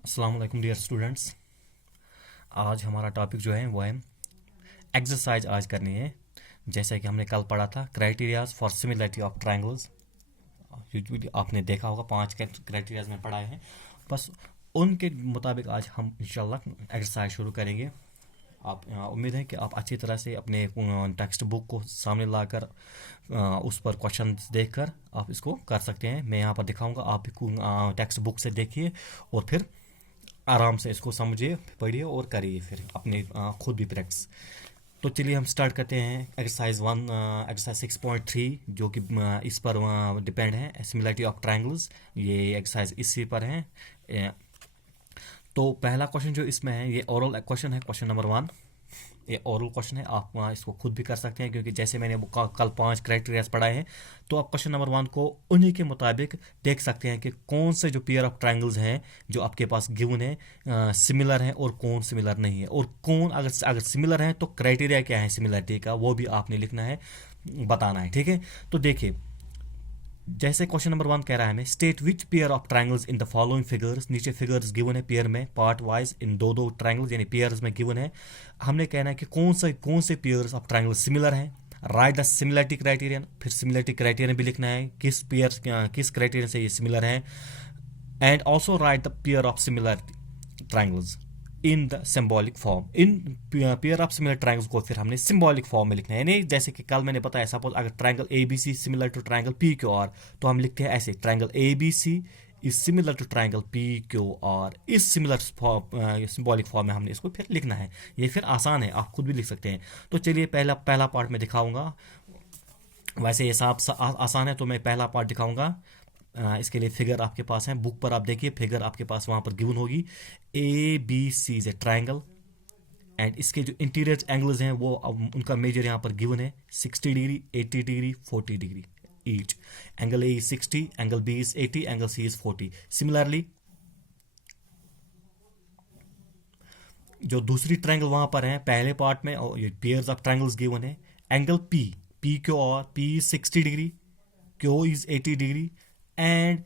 अस्सलाम वालेकुम dear students. आज हमारा टॉपिक जो है वो है एक्सरसाइज आज करनी है। जैसे कि हमने कल पढ़ा था criterias for similarity of triangles. Usually आपने देखा होगा 5 क्राइटेरियाज में पढ़ाए हैं। बस उनके मुताबिक आज हम इंशाल्लाह एक्सरसाइज शुरू करेंगे। आप उम्मीद है कि आप अच्छी तरह से अपने टेक्स्ट बुक को सामने लाकर उस पर क्वेश्चन देखकर आप इसको कर सकते हैं। मैं यहाँ पर दिखाऊंगा, आप टेक्स्ट बुक से देखिए और फिर आराम से इसको समझिए, पढ़िए और करिए फिर अपने खुद भी प्रैक्टिस। तो चलिए हम स्टार्ट करते हैं एक्सरसाइज 1, एक्सरसाइज 6.3 जो कि इस पर डिपेंड है, सिमिलरिटी ऑफ ट्रायंगल्स। ये एक्सरसाइज इसी पर है। तो पहला क्वेश्चन जो इसमें है ये ओरल क्वेश्चन है, क्वेश्चन नंबर 1। ये ओरल क्वेश्चन है, आप वहाँ इसको खुद भी कर सकते हैं क्योंकि जैसे मैंने कल 5 क्राइटेरियाज पढ़ाए हैं। तो आप क्वेश्चन नंबर 1 को उन्हीं के मुताबिक देख सकते हैं कि कौन से जो पेयर ऑफ ट्रायंगल्स हैं जो आपके पास गिवन है सिमिलर हैं और कौन सिमिलर नहीं है, और कौन अगर सिमिलर हैं तो क्राइटेरिया क्या है सिमिलरिटी का वो भी आपने लिखना है, बताना है। ठीक है, तो देखिए जैसे क्वेश्चन नंबर 1 कह रहा है हमें state which pair of triangles in the following figures. नीचे फिगर्स गिवन है पेयर में पार्ट वाइज, इन दो दो ट्रायंगल्स यानी पेयर्स में गिवन है। हमने कहना है कि कौन से पेयर्स ऑफ ट्रायंगल्स सिमिलर हैं। राइट द सिमिलरिटी क्राइटेरियन, फिर सिमिलरिटी क्राइटेरियन भी लिखना है किस पेयर किस क्राइटेरियन से ये सिमिलर है। And also right the pair of similar triangles in the symbolic form. In pair of similar triangles को फिर हमने सिंबॉलिक फॉर्म में लिखना है। यानी जैसे कि कल मैंने बताया, सपोज अगर triangle A B C similar to triangle P Q R, तो हम लिखते हैं ऐसे triangle A B C is similar to triangle P Q R. इस सिमिलर सिंबॉलिक फॉर्म में हमने इसको फिर लिखना है। ये फिर आसान है, आप खुद भी लिख सकते हैं। तो चलिए पहला पार्ट में दिखाऊंगा। वैसे ये सब आसान है तो मैं पहला पार्ट दिखाऊंगा। इसके लिए फिगर आपके पास है, बुक पर आप देखिए, फिगर आपके पास वहां पर गिवन होगी। A B C is a triangle and इसके जो इंटीरियर एंगल्स हैं वो उनका मेजर यहाँ पर गिवन है 60 degree, 80 degree, 40 degree each. Angle A is 60, angle B is 80, angle C is 40। Similarly जो दूसरी ट्रायंगल वहां पर है पहले पार्ट में, और ये पेयर्स ऑफ ट्रायंगल्स गिवन है। Angle P, P Q R, P is 60 degree, Q is 80 degree and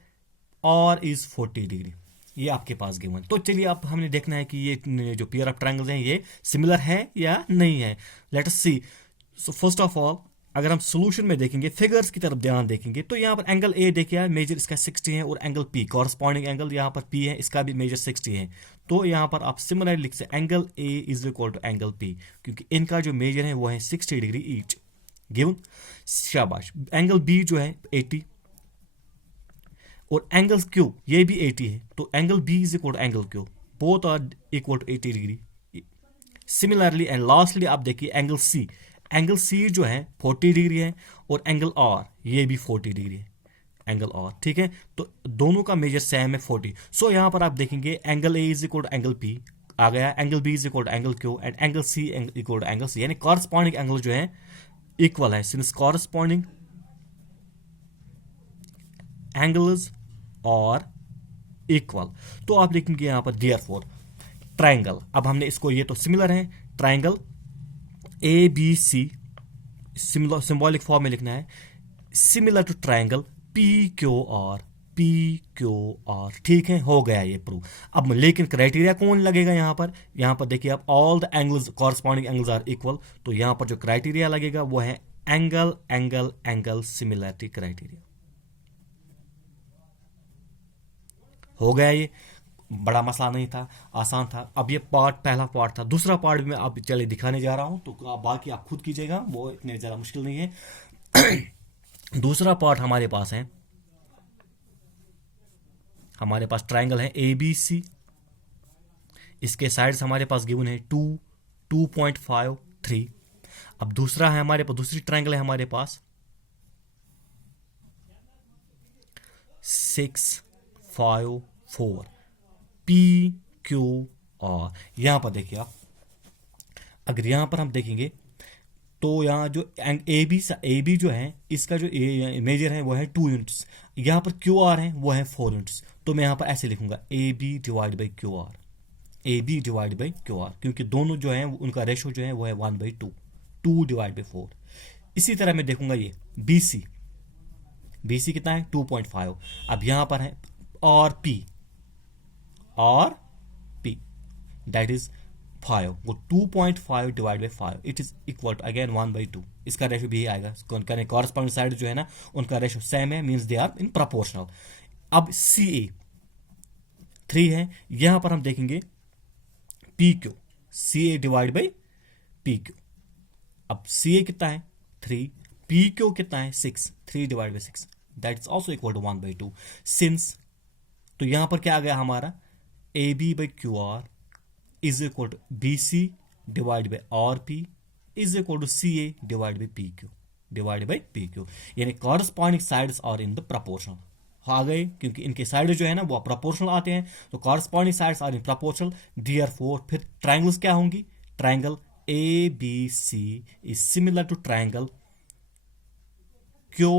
और इज 40 डिग्री। ये आपके पास गिवन। तो चलिए अब हमने देखना है कि ये जो पेयर ऑफ ट्रायंगल्स हैं ये सिमिलर है या नहीं है। Let us see. So first of all अगर हम सोल्यूशन में देखेंगे, फिगर्स की तरफ ध्यान देखेंगे, तो यहाँ पर एंगल ए देखिए मेजर इसका 60 है, और एंगल पी कॉरस्पॉन्डिंग एंगल यहाँ पर पी है, इसका भी मेजर 60 है। तो यहाँ पर आप सिमिलर लिख सकते angle A is equal to angle P, क्योंकि इनका जो मेजर है वो है 60 डिग्री ईच गिवन। शाबाश। एंगल बी जो है 80 और एंगल क्यू ये भी 80 है, तो angle B is equal to angle Q, both are equal to 80 degree. Similarly and lastly आप देखिए एंगल सी जो है 40 डिग्री है, और एंगल आर ये भी 40 डिग्री है, एंगल आर। ठीक है, तो दोनों का मेजर सेम है 40। सो यहां पर आप देखेंगे angle A is equal to angle P आ गया, angle B is equal to angle Q and angle C equal to angle C, यानी कॉरस्पॉन्डिंग एंगल जो है इक्वल है। Since corresponding angles are equal, तो आप लिखेंगे यहां पर देयरफॉर ट्रायंगल। अब हमने इसको, ये तो सिमिलर है, triangle A B C symbolic form में लिखना है, similar to triangle P Q R, P Q R. ठीक है, हो गया ये प्रूव। अब लेकिन क्राइटेरिया कौन लगेगा यहाँ पर देखिए आप, all the angles corresponding angles are equal. तो यहाँ पर जो क्राइटेरिया लगेगा वो है angle angle angle similarity criteria. हो गया, ये बड़ा मसला नहीं था, आसान था। अब ये पहला पार्ट था। दूसरा पार्ट भी मैं अब चले दिखाने जा रहा हूं, तो आप बाकी आप खुद कीजिएगा, वो इतने ज़्यादा मुश्किल नहीं है। दूसरा पार्ट हमारे पास है, हमारे पास ट्रायंगल है ए बी सी, इसके साइड्स हमारे पास गिवन है 2.53। अब दूसरा है हमारे पास, दूसरी ट्रायंगल है हमारे पास 654 पी क्यू आर। यहां पर देखिए आप, अगर यहां पर हम देखेंगे तो यहाँ जो ए बी जो है इसका जो मेजर है वो है 2 यूनिट्स, यहाँ पर क्यू आर है वो है 4 यूनिट्स। तो मैं यहाँ पर ऐसे लिखूंगा A B divide by Q R, A B divide by Q R, क्योंकि दोनों जो है उनका रेशो जो है वो है 1/2, 2 डिवाइड बाई 4। इसी तरह मैं देखूंगा ये बी सी कितना है 2.5। अब यहाँ पर है और पी, और दैट इज 5, वो 2.5 divide by 5 it is equal to again 1/2। इसका रेशो भी आएगा, कॉरस्पॉन्डिंग साइड जो है ना उनका रेशो सेम है, means they are in proportional. अब सी ए 3 है, यहां पर हम देखेंगे P Q, C A divide by P Q. अब सी ए कितना है 3, पी क्यू कितना है 6, 3 divide by 6 that is also equal to 1/2। Since तो यहां पर क्या आ गया हमारा A B by Q R is equal to B C divide by R P is equal to C A divide by P Q divide by P Q, यानी corresponding sides are in the proportional आ गए, क्योंकि इनके side जो है ना वो proportional आते हैं, तो corresponding sides are in proportional. Therefore फिर ट्रायंगल्स क्या होंगी, triangle A B C is similar to triangle Q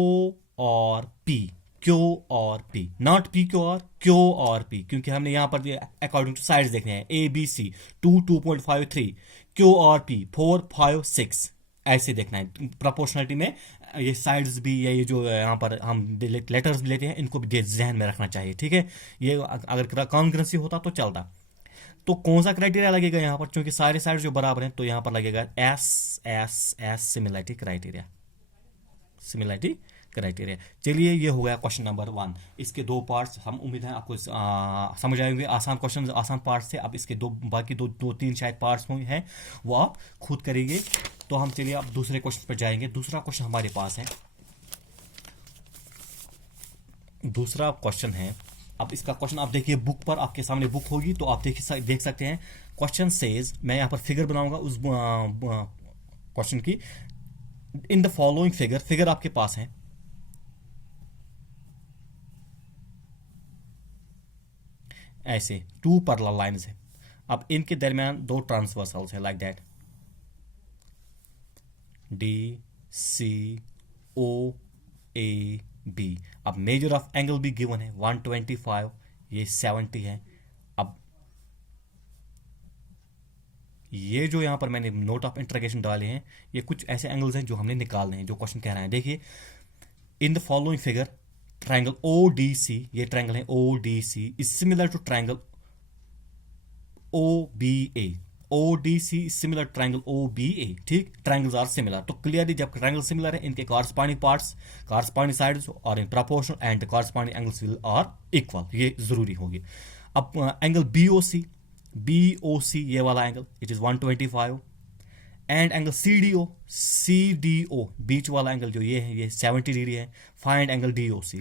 R P, Q R P, not P Q R Q R P, क्योंकि हमने यहां पर अकॉर्डिंग टू साइड्स देखने हैं, A B C 2, 2.5, 3, Q R P 4, 5, 6, ऐसे देखना है। प्रोपोर्शनलिटी में ये साइड्स भी या ये जो यहाँ पर हम लेटर्स लेते हैं इनको भी जहन में रखना चाहिए, ठीक है। ये अगर कॉन्ग्रुएंसी होता तो चलता। तो कौन सा क्राइटेरिया लगेगा यहाँ पर, क्योंकि सारे साइड्स जो बराबर हैं, तो यहाँ पर लगेगा S S S similarity criteria, similarity criteria. चलिए ये हो गया क्वेश्चन नंबर 1। इसके 2 पार्ट्स, हम उम्मीद है आपको समझ आएंगे, आसान क्वेश्चन, आसान पार्ट्स थे। अब इसके बाकी दो तीन शायद पार्ट्स हैं वो आप खुद करेंगे। तो हम चलिए अब दूसरे क्वेश्चन पर जाएंगे। दूसरा क्वेश्चन हमारे पास है, दूसरा क्वेश्चन है। अब इसका क्वेश्चन आप देखिए, बुक पर आपके सामने बुक होगी तो आप देख सकते हैं। क्वेश्चन सेज, मैं यहाँ पर फिगर बनाऊंगा उस क्वेश्चन की। इन द फॉलोइंग फिगर आपके पास है, ऐसे 2 पैरेलल लाइंस है। अब इनके दरमियान 2 ट्रांसवर्सल्स है, like that D C O A B. अब मेजर ऑफ एंगल भी गिवन है 125, ये 70 है। अब ये जो यहां पर मैंने नोट ऑफ इंटरगेशन डाले हैं, ये कुछ ऐसे एंगल्स हैं जो हमने निकालने हैं, जो क्वेश्चन कह रहा है। देखिए, in the following figure triangle O D C, ये ट्रायंगल है O D C is similar to triangle O B A, O D C similar triangle O B A, ठीक। ट्रायंगल्स आर सिमिलर, तो clearly जब triangle similar है, इनके corresponding parts, corresponding sides are in proportional and corresponding angles will are equal, ये जरूरी होगी। अब angle B ओ C ये वाला angle it is 125, and angle C D O बीच वाला एंगल जो ये है, ये 70 डिग्री है। Find angle D O C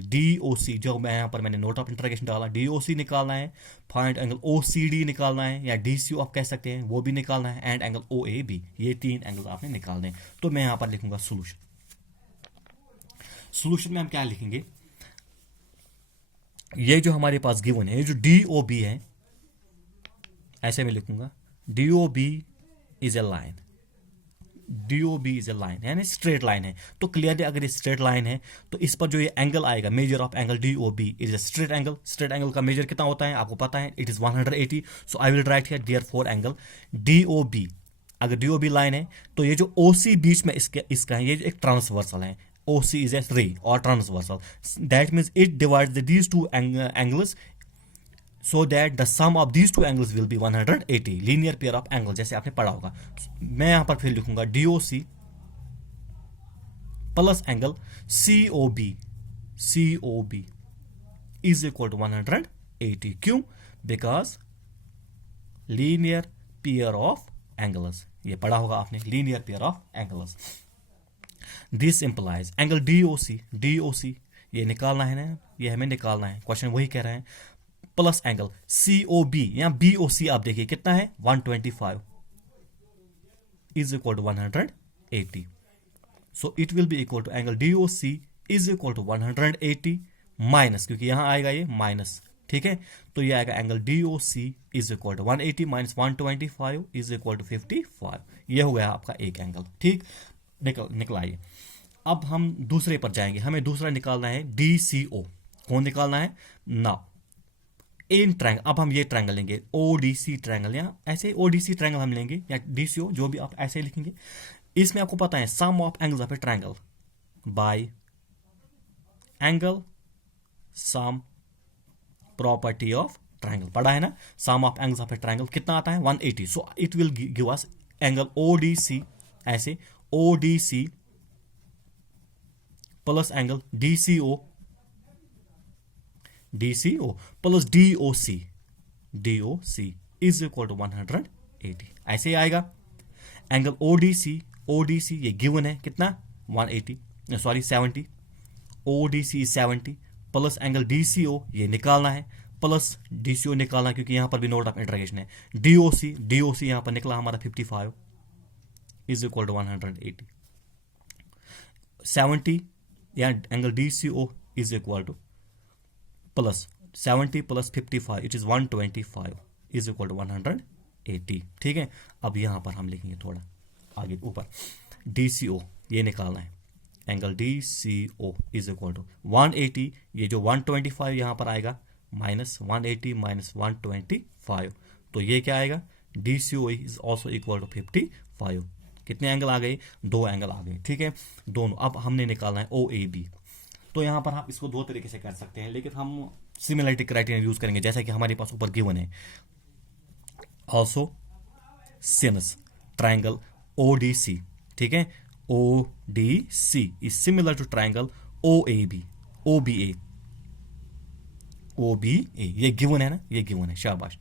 जो मैं यहाँ पर मैंने नोट ऑफ इंटरगेशन डाला, डी ओ सी निकालना है। Find angle O C D निकालना है, या डी सी आप कह सकते हैं, वो भी निकालना है। And angle O A B, ये 3 एंगल आपने निकालने हैं। तो मैं यहाँ पर लिखूंगा सोल्यूशन। सोल्यूशन में हम क्या लिखेंगे, ये जो हमारे पास गिवन है, ये जो डी ओ बी है, ऐसे में लिखूंगा D O B is a line, DOB is a line, यानी स्ट्रेट लाइन है। तो क्लियरली अगर ये स्ट्रेट लाइन है तो इस पर जो ये एंगल आएगा, major of angle DOB is a straight angle. Straight angle का मेजर कितना होता है आपको पता है, it is 180। So I will write here therefore angle DOB, अगर DOB लाइन है तो ये जो OC बीच में इसका है, ये एक ट्रांसवर्सल है। OC इज ए रे और transversal, that means it divides these 2 angles so that the sum of these 2 angles will be 180, linear pair of angles, जैसे आपने पढ़ा होगा। मैं यहां पर फिर लिखूंगा DOC plus angle COB is equal to 180। क्यों? Because linear pair of angles, ये पढ़ा होगा आपने, linear pair of angles. This implies angle DOC ये निकालना है ना, ये हमें निकालना है, क्वेश्चन वही कह रहे हैं। प्लस एंगल COB या BOC आप देखिए कितना है 125 is equal to 180। So it will be equal to angle DOC is equal to 180 minus, क्योंकि यहां आएगा ये माइनस, ठीक है। तो ये आएगा angle DOC is equal to 180 minus 125 is equal to 55। ये हो गया आपका एक एंगल, ठीक, निकला ये। अब हम दूसरे पर जाएंगे, हमें दूसरा निकालना है DCO। कौन निकालना है ना, इन ट्रायंगल। अब हम ये ट्रायंगल लेंगे ODC ट्रायंगल, या ऐसे ODC ट्रायंगल हम लेंगे, या DCO जो भी आप ऐसे लिखेंगे। इसमें आपको पता है sum of angles of a triangle by angle sum property of triangle पढ़ा है ना, sum of angles of a triangle कितना आता है 180, so it will give us angle ODC, ऐसे ODC plus angle DCO plus DOC is equal to 180, ऐसे ही आएगा। Angle ODC ये गिवन है कितना 180, sorry 70, ODC 70 plus angle DCO ये निकालना है, प्लस DCO निकालना है क्योंकि यहां पर भी नोट ऑफ इंटरोगेशन है। DOC यहां पर निकला हमारा 55 इज इक्वल टू 180, 70 या angle DCO is equal to plus 70 plus 55 it is 125 is equal to 180, ठीक है। अब यहां पर हम लिखेंगे थोड़ा आगे ऊपर, DCO ये निकालना है, angle DCO is equal to 180, ये जो 125 यहां पर आएगा माइनस 180 माइनस 125, तो ये क्या आएगा DCO is also equal to 55। कितने एंगल आ गए, 2 एंगल आ गए, ठीक है दोनों। अब हमने निकालना है OAB, तो यहां पर हम इसको 2 तरीके से कर सकते हैं, लेकिन हम सिमिलरिटी क्राइटेरिया यूज करेंगे जैसा कि हमारे पास ऊपर गिवन है। ऑल्सो सिनस ट्राइंगल ODC, ठीक है, ODC is similar to triangle OAB, OBA ये गिवन है ना, ये गिवन है, शाबाश।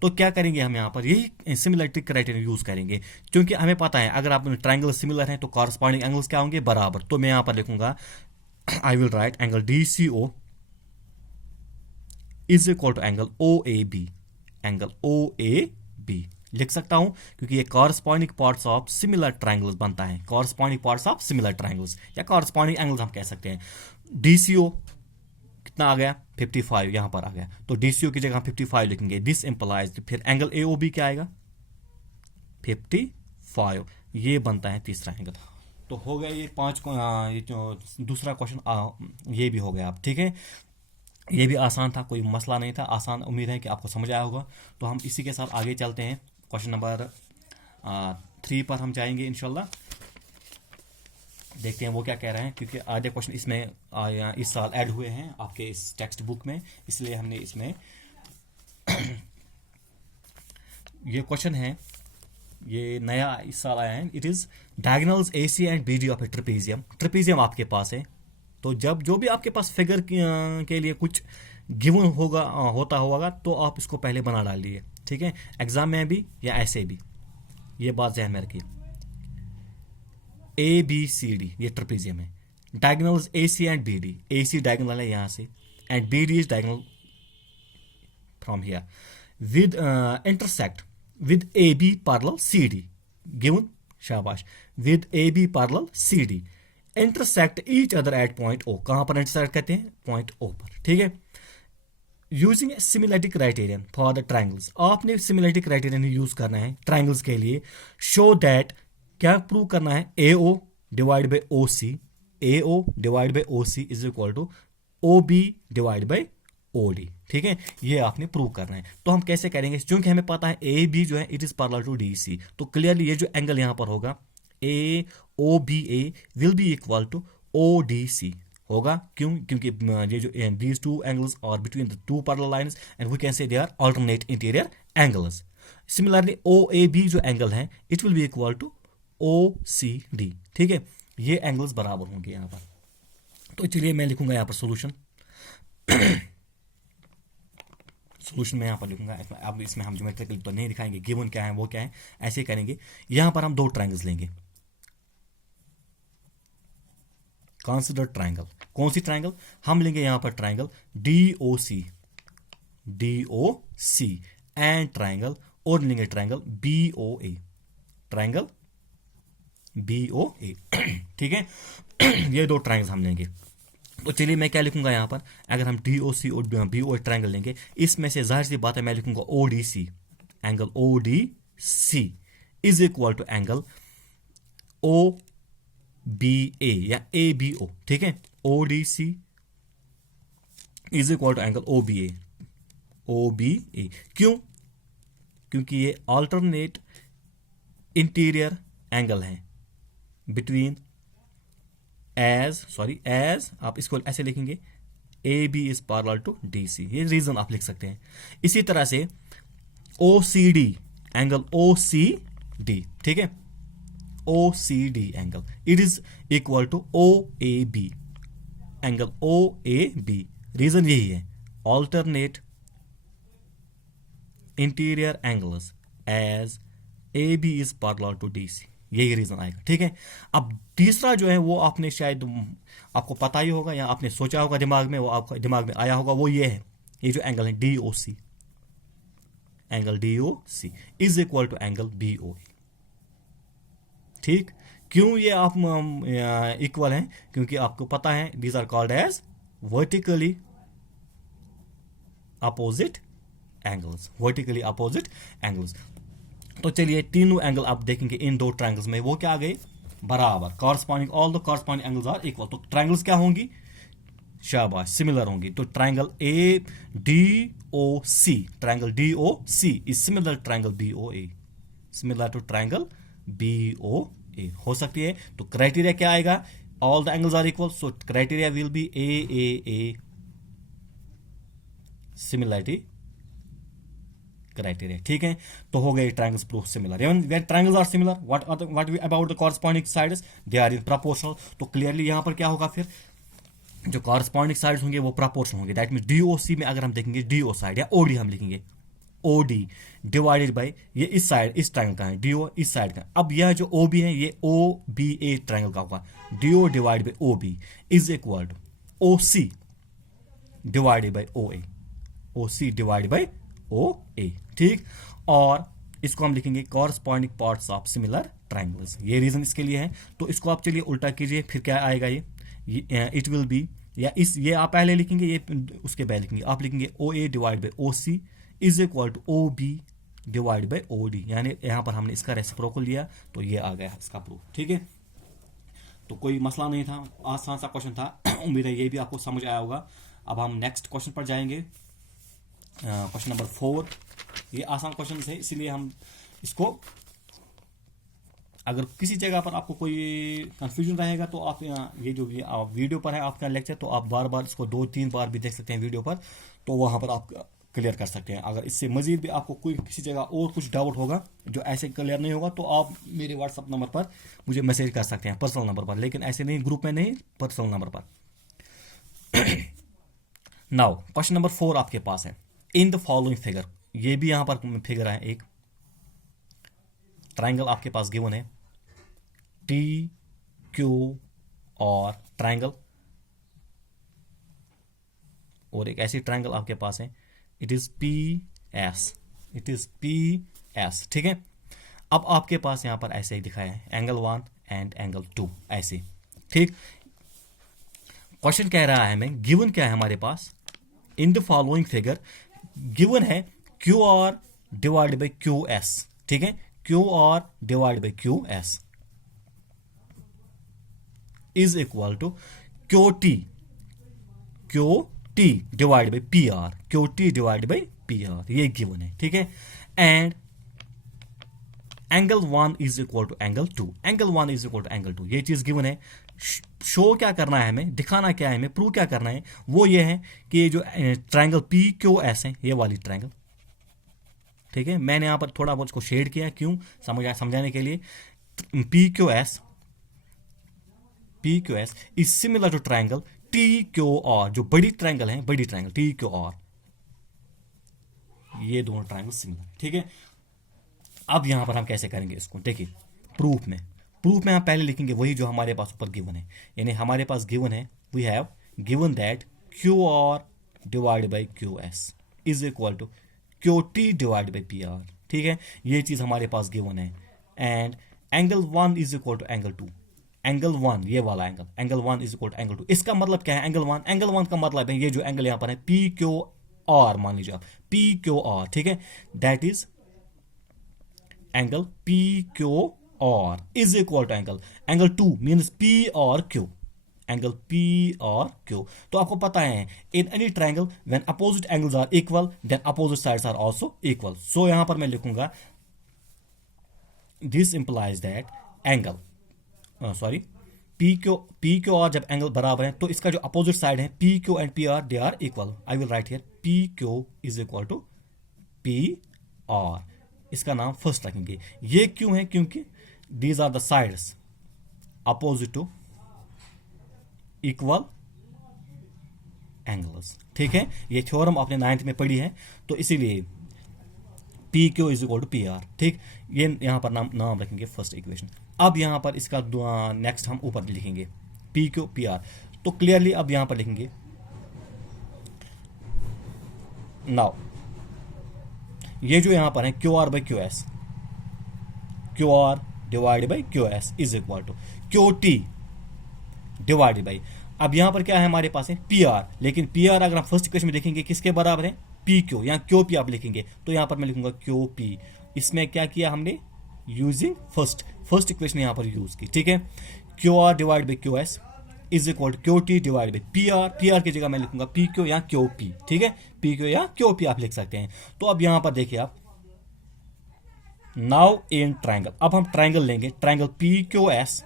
तो क्या करेंगे हम यहाँ पर यही सिमिलरिटी क्राइटेरिया यूज करेंगे, क्योंकि हमें पता है अगर आप ट्राइंगल सिमिलर हैं तो कॉरस्पॉन्डिंग एंगल्स क्या होंगे, बराबर। तो मैं यहाँ पर लिखूंगा I will write angle DCO is equal to angle OAB लिख सकता हूं क्योंकि ये corresponding parts of similar triangles बनता है, corresponding parts of similar triangles या कॉरस्पॉन्डिंग एंगल्स हम कह सकते हैं। DCO कितना आ गया 55 यहां पर आ गया, तो DCO की जगह 55 लिखेंगे, दिस इंप्लाइज, फिर एंगल AOB क्या आएगा 55, ये बनता है तीसरा एंगल। तो हो गया ये 5 ये जो दूसरा क्वेश्चन ये भी हो गया आप, ठीक है। ये भी आसान था, कोई मसला नहीं था, आसान। उम्मीद है कि आपको समझ आया होगा। तो हम इसी के साथ आगे चलते हैं, क्वेश्चन नंबर 3 पर हम जाएंगे इंशाल्लाह। देखते हैं वो क्या कह रहे हैं, क्योंकि आधे क्वेश्चन इसमें इस साल ऐड हुए हैं आपके इस टेक्स्ट बुक में, इसलिए हमने इसमें ये क्वेश्चन है, ये नया इस साल आया है। It is diagonals AC and BD of A trapezium आपके पास है। तो जब जो भी आपके पास फिगर के लिए कुछ गिवन होता होगा तो आप इसको पहले बना डालिए, ठीक है, एग्जाम में भी या ऐसे भी, ये बात ध्यान में रखिए। ABCD ये ट्रेपेजियम है, diagonals AC and BD, AC diagonal है यहां से and BD is diagonal from here with intersect with AB parallel CD, given, शाबाश, with AB parallel CD intersect each other at point O, कहां पर intersect करते हैं, point O पर, ठीक है। Using similarity criterion for the triangles, आपने similarity criterion use करना है ट्राइंगल्स के लिए। शो दैट, क्या प्रूव करना है, AO divide by OC is equal to OB divide by OD, ठीक है, ये आपने प्रूव करना है। तो हम कैसे करेंगे, क्योंकि हमें पता है AB जो है it is parallel to DC, तो क्लियरली ये जो एंगल यहां पर होगा AOBA will be equal to ODC होगा। क्यों, क्योंकि ये जो these two angles are between the two parallel lines and we can say they are alternate interior angles. Similarly OAB जो एंगल है it will be equal to OCD, ठीक है, ये एंगल्स बराबर होंगे यहां पर। तो चलिए मैं लिखूंगा यहां पर सोल्यूशन मैं यहां पर लिखूंगा। अब इसमें हम ज्योमेट्रिकल तो नहीं दिखाएंगे, गिवन क्या है वो क्या है, ऐसे करेंगे। यहां पर हम 2 ट्राइंगल्स लेंगे, कंसीडर ट्राइंगल, कौन सी ट्राइंगल हम लेंगे, यहां पर ट्राइंगल DOC एंड ट्राइंगल, और लेंगे ट्राइंगल BOA, ठीक है। ये 2 ट्राइंगल्स हम लेंगे। तो चलिए मैं क्या लिखूंगा यहां पर, अगर हम DOC और BOA ट्राइंगल लेंगे, इसमें से जाहिर सी बात है मैं लिखूंगा ODC, angle ODC is equal to angle OBA या ABO, ठीक है, ODC is equal to angle OBA। क्यों, क्योंकि ये अल्टरनेट इंटीरियर एंगल है बिटवीन एज आप इसको ऐसे लिखेंगे A B is parallel to D C, ये रीजन आप लिख सकते हैं। इसी तरह से O C D, angle O C D, ठीक है, O C D angle, it is equal to O A B, angle O A B. Reason यही है, alternate interior angles as A B is parallel to D C, यही reason आएगा, ठीक है। अब तीसरा जो है वो आपने शायद आपको पता ही होगा या आपने सोचा होगा दिमाग में, वो आपका दिमाग में आया होगा, वो ये है, ये जो एंगल है D O C, angle D O C is equal to angle B O A, ठीक। क्यों ये आप इक्वल हैं? क्योंकि आपको पता है these are called as vertically opposite angles, vertically opposite angles. तो चलिए तीनों एंगल आप देखेंगे इन दो ट्रायंगल्स में, वो क्या आ गए? बराबर, corresponding, all the corresponding angles are equal. तो ट्रायंगल्स क्या होंगी? शाबाश, सिमिलर होंगी। तो triangle A D O C, triangle D O C is similar triangle B O A, similar to triangle B O A हो सकती है। तो क्राइटेरिया क्या आएगा? All the angles are equal, so criteria will be a similarity criteria, ठीक है। तो हो गए triangles proof similar. Even where triangles are similar, what about the corresponding sides? They are in proportional. तो क्लियरली यहां पर क्या होगा? फिर जो कॉरस्पॉन्डिंग साइड्स होंगे वो प्रोपोर्शनल होंगे। दैट मीन डीओसी में अगर हम देखेंगे डीओ साइड या ओडी हम लिखेंगे, ओडी डिवाइडेड बाय ये इस साइड, इस ट्रायंगल का है, डीओ इस साइड का। अब यह जो ओ बी है ये ओ बी ए ट्रायंगल का होगा, D O divide by O B is equal to O C divided by O A, O C divide by O A, ठीक। और इसको हम लिखेंगे corresponding parts of similar triangles, ये रीजन इसके लिए है। तो इसको आप चलिए उल्टा कीजिए, फिर क्या आएगा? ये इट विल बी, या इस ये आप पहले लिखेंगे, ये उसके पहले लिखेंगे, आप लिखेंगे O A divide by O C is equal to O B divide by O D, यानी यहां पर हमने इसका रेसिप्रोकल लिया तो ये आ गया इसका प्रूफ, ठीक है। तो कोई मसला नहीं था, आसान सा क्वेश्चन था। उम्मीद है ये भी आपको समझ आया होगा। अब हम नेक्स्ट क्वेश्चन पर जाएंगे, क्वेश्चन नंबर 4। ये आसान क्वेश्चन है, इसीलिए हम इसको, अगर किसी जगह पर आपको कोई कंफ्यूजन रहेगा तो आप ये जो आप वीडियो पर है आपका लेक्चर, तो आप बार बार इसको 2-3 बार भी देख सकते हैं वीडियो पर, तो वहां पर आप क्लियर कर सकते हैं। अगर इससे मजीद भी आपको कोई किसी जगह और कुछ डाउट होगा जो ऐसे क्लियर नहीं होगा, तो आप मेरे व्हाट्सअप नंबर पर मुझे मैसेज कर सकते हैं, पर्सनल नंबर पर, लेकिन ऐसे नहीं, ग्रुप में नहीं, पर्सनल नंबर पर। नाउ क्वेश्चन नंबर 4 आपके पास है। इन द फॉलोइंग फिगर, ये भी यहां पर फिगर है, एक ट्रायंगल आपके पास गिवन है, टी क्यू और ट्रायंगल, और एक ऐसी ट्रायंगल आपके पास है, it is P S, it is P S, ठीक है। अब आपके पास यहां पर ऐसे ही दिखाया है, एंगल 1 एंड एंगल 2 ऐसे, ठीक। क्वेश्चन कह रहा है हमें, गिवन क्या है हमारे पास? In the following figure given है Q R divide by Q S, ठीक है, Q R divide by Q S is equal to Q T divide by P R, Q T divide by P R, ये given है, ठीक है। And angle 1 is equal to angle 2, angle 1 is equal to angle 2, ये चीज given है। Show क्या करना है हमें, दिखाना क्या है हमें, प्रूव क्या करना है, वो ये है कि ये जो ट्रायंगल पी क्यू एस है, ये वाली ट्रायंगल, ठीक है। मैंने यहां पर थोड़ा बहुत इसको शेड किया, क्यों? समझाने के लिए। P Q S is similar to triangle T Q R, जो बड़ी ट्रायंगल है, बड़ी ट्रायंगल टी क्यू आर, ये दोनों ट्रायंगल सिमिलर, ठीक है। अब यहां पर हम कैसे करेंगे इसको, देखिए प्रूफ में हम पहले लिखेंगे वही जो हमारे पास ऊपर गिवन है, यानी हमारे पास गिवन है, we have given that Q R divide by Q S is equal to Q T divide by P R, ठीक है, ये चीज हमारे पास गिवन है। And angle 1 is equal to angle 2, angle 1 ये वाला angle 1 is equal to angle 2, इसका मतलब क्या है? एंगल 1 का मतलब है ये जो एंगल यहां पर है पी क्यू आर, मान लीजिए आप पी क्यू आर, ठीक है, that is angle P Q R is equal to angle 2 means P और क्यू, एंगल पी और क्यू। तो आपको पता है in any triangle when opposite angles are equal then opposite sides are also equal. So यहां पर मैं लिखूंगा this implies that angle P Q R जब एंगल बराबर है तो इसका जो अपोजिट साइड है P Q and P R they are equal. I will write here P Q is equal to P R, इसका नाम फर्स्ट रखेंगे। ये क्यों है? क्योंकि these are the sides opposite to equal angles. ठीक है, ये थ्योरम आपने 9th में पढ़ी है, तो इसीलिए P Q is equal to P R. ठीक, ये यहां पर नाम रखेंगे फर्स्ट इक्वेशन। अब यहां पर इसका नेक्स्ट हम ऊपर लिखेंगे पी क्यू पी आर, तो क्लियरली अब यहां पर लिखेंगे नाउ ये जो यहां पर है Q R by Q S, Q R divide by Q S is equal to Q T divided by, अब यहां पर क्या है हमारे पास है पी आर, लेकिन पी आर अगर हम फर्स्ट इक्वेशन में देखेंगे किसके बराबर है? पी क्यू, या क्यू पी आप लिखेंगे, तो यहां पर मैं लिखूंगा क्यू पी। इसमें क्या किया हमने? यूजिंग फर्स्ट इक्वेशन यहां पर यूज की। ठीक है, Q R divide by Q S is equal to Q T divide by P R. P R की जगह मैं लिखूंगा पी क्यू या क्यू पी। ठीक है, पी क्यू या क्यू पी आप लिख सकते हैं। तो अब यहां पर देखिए आप, नाउ इन ट्राइंगल, अब हम ट्राइंगल लेंगे, triangle P Q S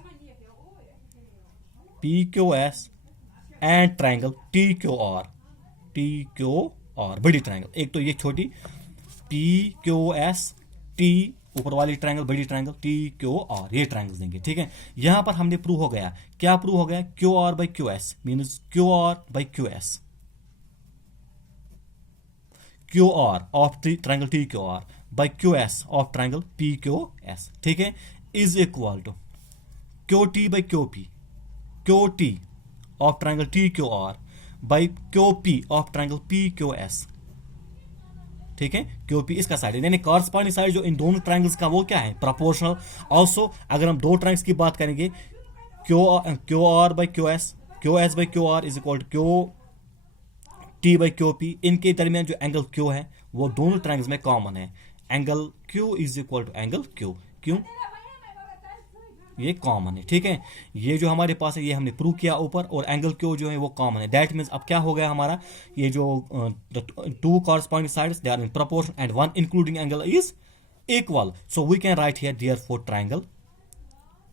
and triangle T Q are, बड़ी ट्राइंगल, एक तो ये छोटी पी क्यू एस टी, ऊपर वाली ट्राइंगल बड़ी ट्राइंगल टी क्यू आर, ये ट्राइंगल देंगे। ठीक है, यहां पर हमने प्रूव हो गया, क्या प्रूव हो गया? Q R by Q S means Q R by Q S, Q R of triangle T Q R by Q S of triangle P Q S. ठीक है, is equal to Q T by Q P, Q T of triangle T Q R by Q P of triangle P Q S. ठीक है, Q P इसका side है, यानी corresponding side जो इन दोनों triangles का वो क्या है? प्रोपोर्शनल। ऑल्सो अगर हम दो ट्राइंगल्स की बात करेंगे, Q R by Q S by Q R is equal to Q T by Q P, इनके दरमियान जो एंगल क्यू है वो दोनों ट्राइंगल्स में कॉमन है। Angle Q is equal to angle Q, क्यों? ये कॉमन है। ठीक है, ये जो हमारे पास है ये हमने प्रूव किया ऊपर, और एंगल क्यू जो है वो कॉमन है। दैट मीन्स अब क्या हो गया हमारा, ये जो two corresponding sides they are in proportion and one including angle is equal. So we can write here therefore triangle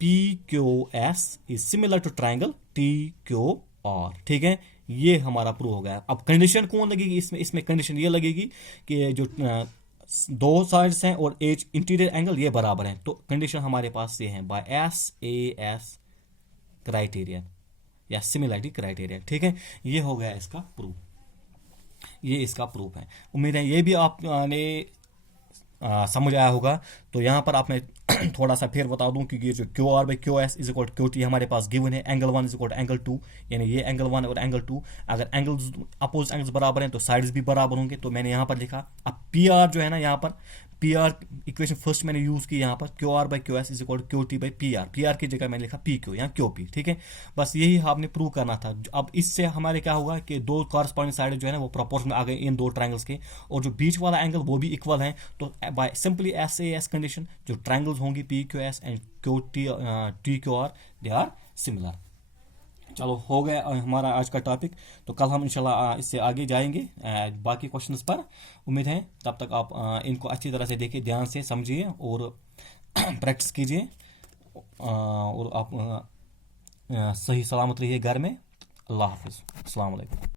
P Q S is similar to triangle T Q R. ठीक है, ये हमारा प्रूव हो गया। अब condition कौन लगेगी इसमें कंडीशन ये लगेगी कि जो दो साइड्स हैं और एज इंटीरियर एंगल ये बराबर हैं, तो कंडीशन हमारे पास ये है बाय SAS क्राइटेरिया या सिमिलरिटी क्राइटेरिया। ठीक है, ये हो गया इसका प्रूफ, ये इसका प्रूफ है। उम्मीद है ये भी आपने समझ आया होगा। तो यहाँ पर आपने थोड़ा सा फिर बता दूं कि ये जो Q R by Q S is equal to Q T हमारे पास गिवन है, angle one is equal to angle two, यानी ये एंगल वन और एंगल टू, अगर एंगल्स अपोज एंगल्स बराबर हैं तो साइड्स भी बराबर होंगे, तो मैंने यहाँ पर लिखा। अब पी आर जो है ना, यहाँ पर पी आर इक्वेशन फर्स्ट मैंने यूज की यहाँ पर, Q R by Q S is equal to Q T by P R, P R की जगह मैंने लिखा पी क्यू या क्यू पी। ठीक है, बस यही आपने प्रूव करना था। अब इससे हमारे क्या होगा कि दो कॉरस्पॉन्डिंग साइड जो है ना वो प्रोपोर्शन आ गए इन दो ट्राइंगल्स के, और जो बीच वाला एंगल वो भी इक्वल है। तो बाय सिंपली SAS कंडीशन जो ट्राइंगल्स होंगी P Q S and Q T Q R they are similar. चलो, हो गया हमारा आज का टॉपिक। तो कल हम इंशाल्लाह इससे आगे जाएंगे बाकी क्वेश्चंस पर। उम्मीद है तब तक आप इनको अच्छी तरह से देखिए, ध्यान से समझिए और प्रैक्टिस कीजिए, और आप सही सलामत रहिए घर में। अल्लाह हाफिज़, अस्सलाम वालेकुम।